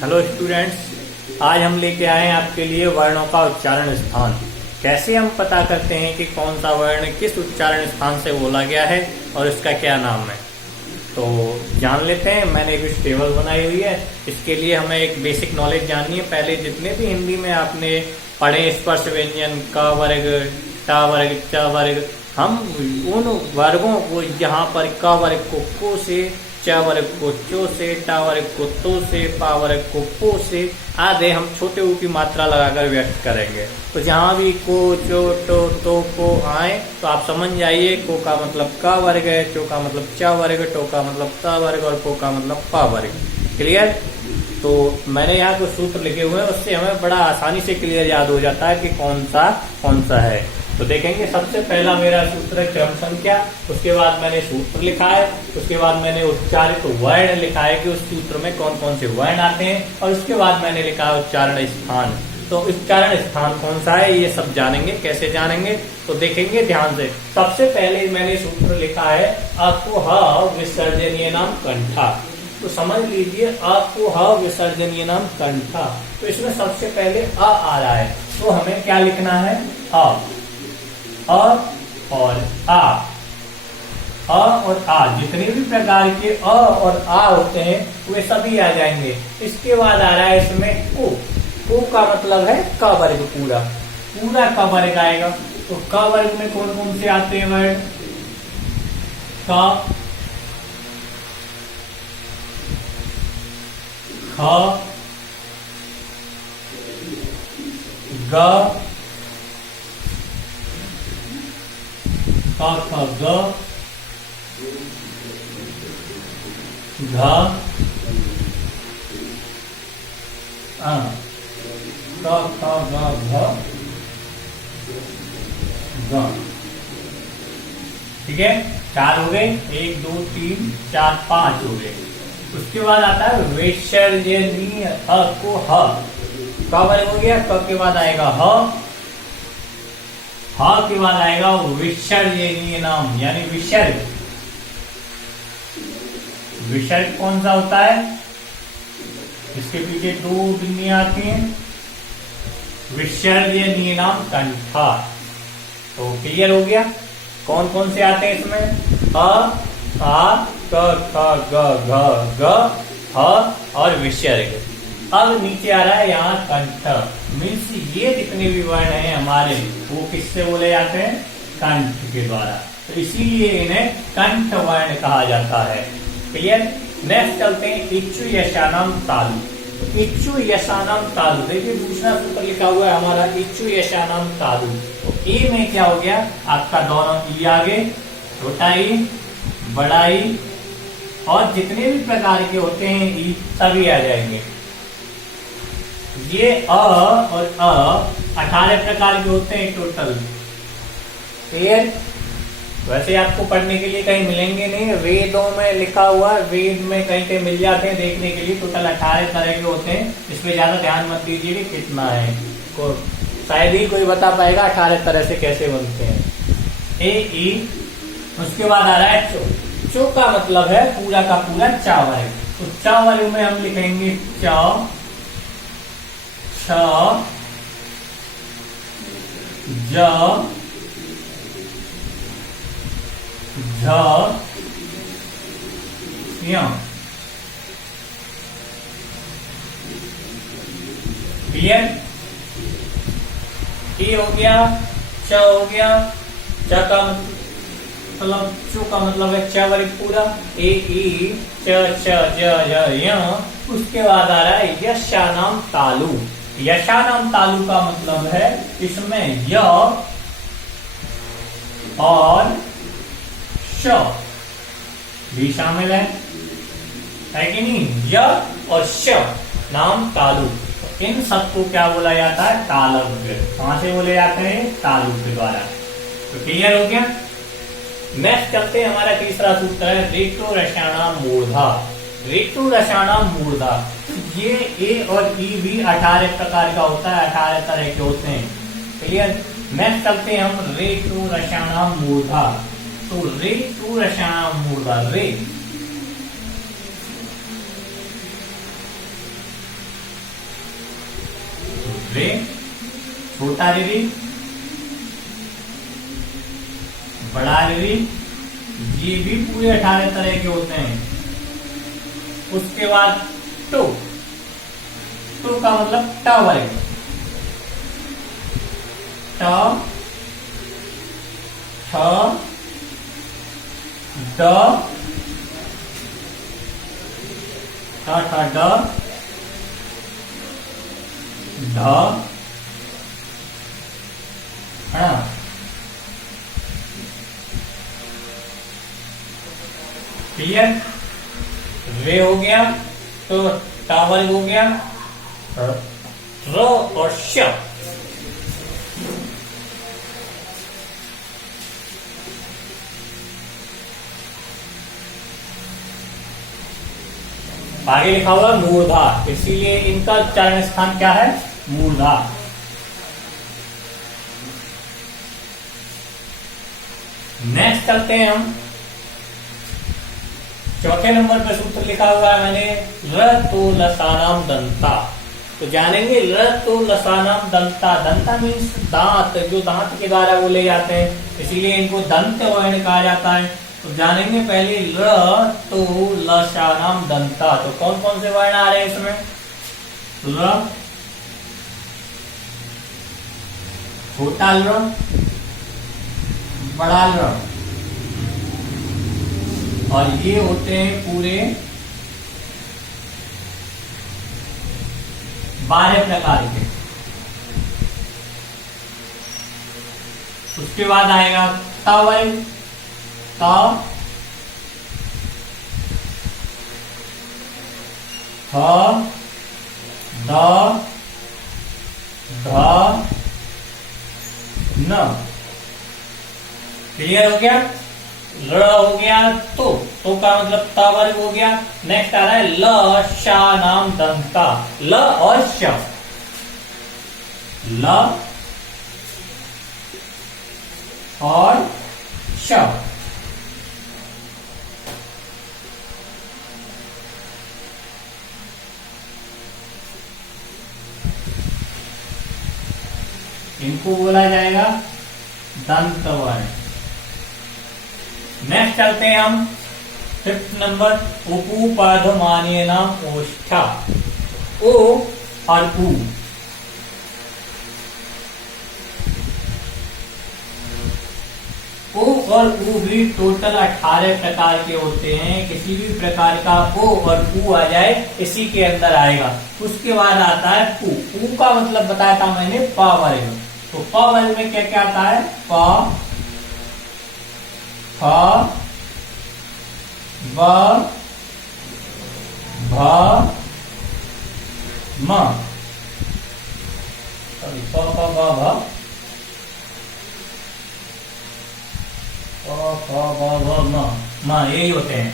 Hello students, आज हम लेके आए हैं आपके लिए वर्णों का उच्चारण स्थान। कैसे हम पता करते हैं कि कौन सा वर्ण किस उच्चारण स्थान से बोला गया है और इसका क्या नाम है, तो जान लेते हैं। मैंने एक टेबल बनाई हुई है, इसके लिए हमें एक बेसिक नॉलेज जाननी है। पहले जितने भी हिंदी में आपने पढ़े स्पर्श व्यंजन क वर्ग, ट वर्ग, च वर्ग, हम उन वर्गों को यहाँ पर क वर्ग को से, च वर्ग को चो से, ट वर्ग को तो से, पा वर्ग को पो से आदि हम छोटे ऊ की मात्रा लगाकर व्यक्त करेंगे। तो जहाँ भी को, चो, टो, तो, को आए तो आप समझ जाइए को का मतलब क वर्ग है, चो का मतलब च वर्ग, टो का मतलब त वर्ग और पो का मतलब प वर्ग। क्लियर? तो मैंने यहाँ कुछ सूत्र लिखे हुए हैं, उससे हमें बड़ा आसानी से क्लियर याद हो जाता है कि कौन सा है। तो देखेंगे, सबसे पहला मेरा सूत्र है क्रम संख्या, उसके बाद मैंने सूत्र लिखा है, उसके बाद मैंने उच्चारित वर्ण लिखा है कि उस सूत्र में कौन कौन से वर्ण आते हैं, और उसके बाद मैंने लिखा है उच्चारण स्थान। तो उच्चारण स्थान कौन सा है ये सब जानेंगे। कैसे जानेंगे तो देखेंगे ध्यान से। सबसे पहले मैंने सूत्र लिखा है आपको ह विसर्जनीय नाम कंठा। तो समझ लीजिए आपको ह विसर्जनीय नाम कंठा, तो इसमें सबसे पहले आ रहा है, तो हमें क्या लिखना है? अ और आ जितने भी प्रकार के अ और आ होते हैं वे सभी आ जाएंगे। इसके बाद आ रहा है इसमें को का मतलब है क वर्ग, पूरा क वर्ग आएगा। तो क वर्ग में कौन कौन से आते हैं वर्ण? क, ख, ग, ख ग, घ, क ग घ, ग। ठीक है, 4 हो गए, 1 2 3 4 5 हो गए। उसके बाद आता है विसर्जनीय को ह, क वर्ग हो गया, क के बाद आएगा ह के बाद आएगा विसर्जनीय नाम यानी विसर्ग। विसर्ग कौन सा होता है? इसके पीछे 2 बिंदियां आती हैं। विसर्जनीय नाम कंठा। तो क्लियर हो गया कौन कौन से आते हैं इसमें? आ, क, ख, ग, घ, और विसर्ग। अब नीचे आ रहा है यहाँ कंठ। मीन्स ये जितने भी वर्ण हैं हमारे वो किससे बोले जाते हैं? कंठ के द्वारा। तो इसीलिए इन्हें कंठ वर्ण कहा जाता है। क्लियर? नेक्स्ट चलते हैं इच्छु यशानाम तालु। इच्छु यशानाम तालु, देखिए दूसरा सूत्र लिखा हुआ है हमारा इच्छु यशानाम तालु। तो ए में क्या हो गया आपका? दोनों ई आगे, छोटा ई, बड़ा ई, और जितने भी प्रकार के होते हैं ई सभी आ जाएंगे। ये अ और 18 प्रकार के होते हैं टोटल। क्लियर? वैसे आपको पढ़ने के लिए कहीं मिलेंगे नहीं, वेदों में लिखा हुआ, वेद में कहीं कहीं मिल जाते हैं देखने के लिए। टोटल 18 तरह के होते हैं। इसमें ज्यादा ध्यान मत दीजिए कि कितना है, को शायद ही कोई बता पाएगा 18 तरह से कैसे बनते हैं। ए ई, उसके बाद आ रहा है चो का मतलब है पूरा का पूरा चा वर्ग। तो चा वर्ग में हम लिखेंगे च, छ, ज, झ, य। क्लियर? ए हो गया, च हो गया, च का मतलब चो का मतलब है च वर्ग पूरा, ए ई च छ ज य। उसके बाद आ रहा है यशानाम तालु। यशानाम तालु का मतलब है इसमें य और श भी शामिल है कि नहीं? य और श नाम तालु। इन सबको क्या बोला जाता है? तालव्य। कहां से बोले जाते हैं? तालु के द्वारा। तो क्लियर हो गया? नेक्स्ट चलते हैं, हमारा तीसरा सूत्र है रेटो रसाणाम मूर्धा। रेटो रसाणाम मूर्धा, ये ए और ई भी 18 प्रकार का होता है, 18 तरह के होते हैं। क्लियर? नेक्स्ट चलते हैं हम रेटो रसाणाम मूर्धा। तो रेटो रसाणाम मूर्धा, रे रे, छोटा री, बड़ा री, ये भी पूरे 18 तरह के होते हैं। उसके बाद टू, टू का मतलब ट वर्ग, ट, ठ, ड, ठ ठ ड, ढ, ण। क्लियर? रे हो गया तो टावर हो गया, र और श। आगे लिखा हुआ मूर्धा, इसीलिए इनका उच्चारण स्थान क्या है? मूर्धा। नेक्स्ट चलते हैं हम चौथे नंबर पर सूत्र लिखा हुआ है मैंने, र तो लसानाम दंता। तो जानेंगे र तो लसानाम दंता, दंता मीन्स दांत, जो दांत के द्वारा बोले जाते हैं, इसीलिए इनको दंत वर्ण कहा जाता है। तो जानेंगे पहले र तो लसानाम दंता। तो कौन कौन से वर्ण आ रहे हैं इसमें? र, छोटा ल, बड़ा ल, और ये होते हैं पूरे 12 प्रकार के। उसके बाद आएगा तवल, त, थ, द, ध, न। क्लियर हो गया? र हो गया तो का मतलब ता वर्ग हो गया। नेक्स्ट आ रहा है ल शा नाम दंता, ल और श, ल और श। इनको बोला जाएगा दंत वर्ण। नेक्स्ट चलते हैं हम फिफ्थ नंबर, उपुपाधमानीय नाम ओष्ठा। ओ और उ, ओ और उ भी टोटल 18 प्रकार के होते हैं। किसी भी प्रकार का ओ और उ आ जाए इसी के अंदर आएगा। उसके बाद आता है पु। पु का मतलब बताया था मैंने प वर्ग। तो प वर्ग में क्या क्या आता है? प, फ, ब, भ, म। सॉरी, प, फ, ब, भ, म, यही होते हैं।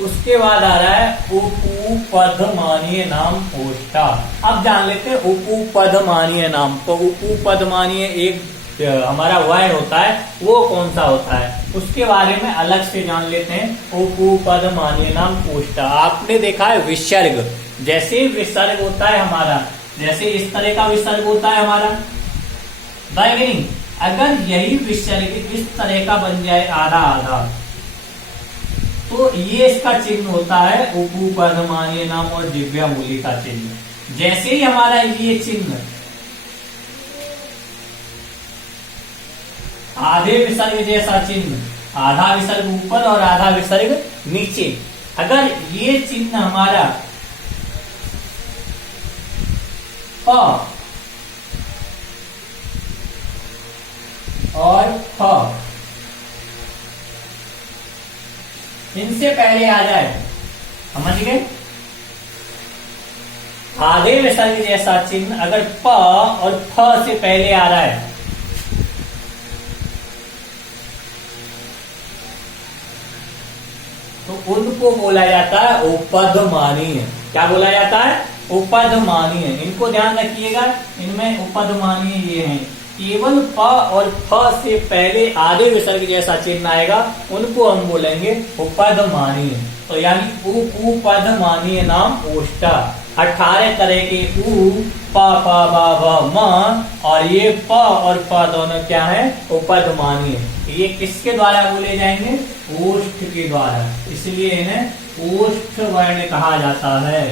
उसके बाद आ रहा है उपुपदमानीय नाम ओष्ठा। अब जान लेते हैं उपुपदमानीय नाम। तो उपुपदमानीय एक हमारा वर्ण होता है, वो कौन सा होता है उसके बारे में अलग से जान लेते हैं। उपुपदमानीय नाम ओष्ठा। आपने देखा है विसर्ग, जैसे विसर्ग होता है हमारा, जैसे इस तरह का विसर्ग होता है हमारा, नहीं, अगर यही विसर्ग इस तरह का बन जाए आधा आधा, तो ये इसका चिन्ह होता है उपुपदमानीय नाम और दिव्या मूली का चिन्ह। जैसे ही हमारा ये चिन्ह आधे विसर्ग जैसा चिन्ह, आधा विसर्ग ऊपर और आधा विसर्ग नीचे, अगर ये चिन्ह हमारा प और फ इनसे पहले आ जाए, समझ गए? आधे विसर्ग जैसा चिन्ह अगर प और फ से पहले आ रहा है, तो उनको बोला जाता है उपदमानीय। क्या बोला जाता है? उपदमानीय। इनको ध्यान रखिएगा, इनमें उपदमानीय ये हैं। केवल प और फ से पहले आधे विसर्ग जैसा चिन्ह आएगा, उनको हम बोलेंगे उपदमानीय। तो यानी उपदमानीय नाम ओष्ठा। 18 तरह के ऊ, प, फ, ब, भ, म, और ये प और प दोनों क्या है? उपध्मानी है। ये किसके द्वारा बोले जाएंगे? ओष्ठ के द्वारा, इसलिए इन्हें ओष्ठ वर्ण कहा जाता है।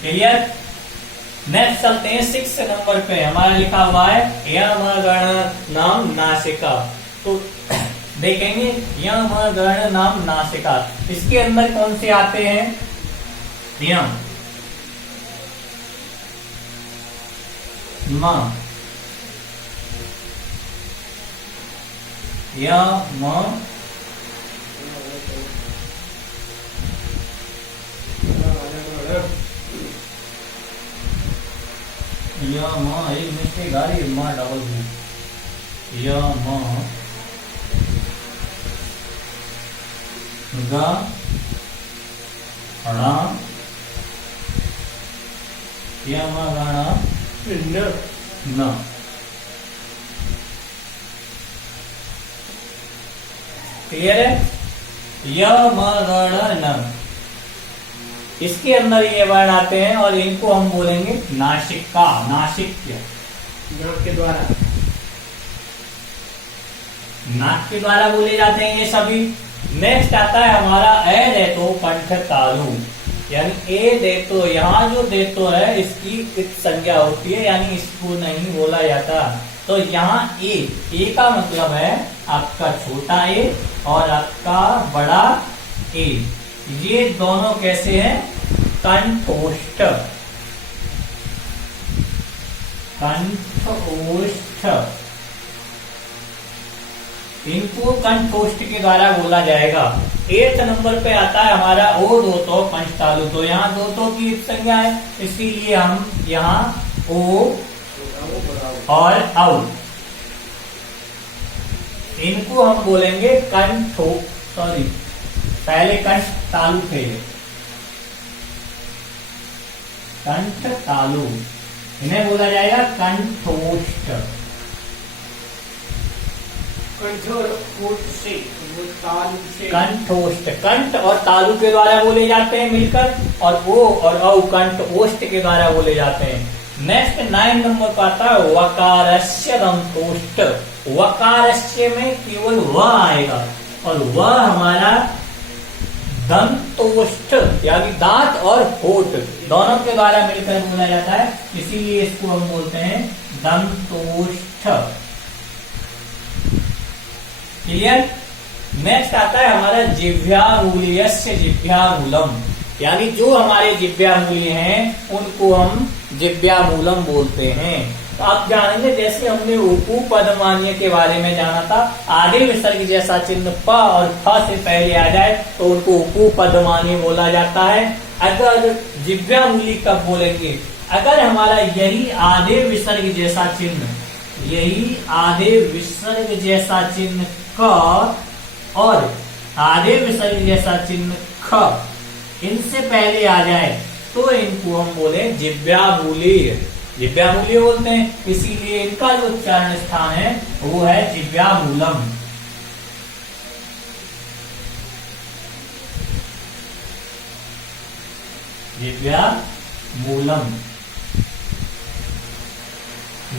क्लियर? नेक्स्ट चलते हैं 6 नंबर पे। हमारा लिखा हुआ है यम गण नाम नासिका। तो देखेंगे यम गण नाम नासिका, इसके अंदर कौन से आते हैं? यम, म, यम, यम, एक मिस्टेक आ रही है, माँ डबल भी, यम, ग, ण, यम, गण, न। क्लियर है? यम, गण, न, इसके अंदर ये वर्ण आते हैं और इनको हम बोलेंगे नासिका, नासिक्य। नाक के द्वारा, नाक के द्वारा बोले जाते हैं ये सभी। नेक्स्ट आता है हमारा ए देतो कंठ तालु, यानी ए देतो, यहाँ जो देतो है इसकी इत संज्ञा होती है, यानी इसको नहीं बोला जाता। तो यहाँ ए का मतलब है आपका छोटा ए और आपका बड़ा ए, ये दोनों कैसे हैं? कंठोष्ठ, कंठोष्ठ, इनको कंठोष्ठ के द्वारा बोला जाएगा। 8 नंबर पे आता है हमारा ओ दो तो पंच तालु। तो यहाँ दो तो की संज्ञा है, इसीलिए हम यहाँ ओ और औ, इनको हम बोलेंगे कंठो, सॉरी पहले कंठ तालु थे, कंठ तालु, इन्हें बोला जाएगा कंठोष्ठ। कंठोष्ठ, कंठ और तालु के द्वारा बोले जाते हैं मिलकर, और ओ और औ कंठ ओष्ठ के द्वारा बोले जाते हैं। नेक्स्ट 9 नंबर पर आता है वकारस्य दंतोष्ठ। वकारस्य में केवल व आएगा और वह हमारा दंतोष्ठ, यानी दांत और होठ दोनों के द्वारा मिलकर बोला जाता है, इसीलिए इसको हम बोलते हैं दंतोष्ठ। क्लियर? नेक्स्ट आता है हमारा जिह्वामूल्यस्य जिह्वामूलम, यानी जो हमारे जिह्वामूल्य हैं उनको हम जिह्वामूलम बोलते हैं। तो आप जानेंगे, जैसे हमने उपपदमान्य के बारे में जाना था, आधे विसर्ग जैसा चिन्ह प और फ से पहले आ जाए तो उनको उपपदमान्य बोला जाता है। अगर जिह्वामूल्य कब बोलेंगे? अगर हमारा यही आधे विसर्ग जैसा चिन्ह, यही आधे विसर्ग जैसा चिन्ह क और आधे विसर्ग जैसा चिन्ह ख इनसे पहले आ जाए तो इनको हम बोले जिह्वामूल्य, जिह्वामूल्य बोलते हैं। इसीलिए इनका जो उच्चारण स्थान है वो है जिह्वामूलम। जिह्वामूलम।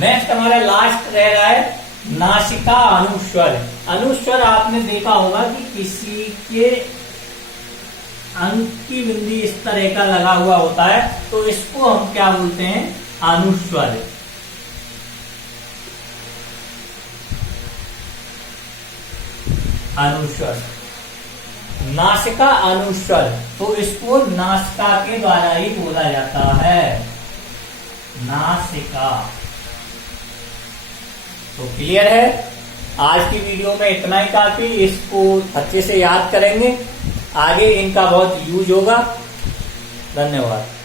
नेक्स्ट हमारा लास्ट रह रहा है नासिका अनुस्वर। अनुस्वर आपने देखा होगा कि किसी के अंक की बिंदी इस तरह का लगा हुआ होता है, तो इसको हम क्या बोलते हैं? अनुस्वर। अनुस्वर, नासिका अनुस्वर, तो इसको नासिका के द्वारा ही बोला जाता है, नासिका। तो क्लियर है? आज की वीडियो में इतना ही काफी। इसको अच्छे से याद करेंगे, आगे इनका बहुत यूज होगा। धन्यवाद।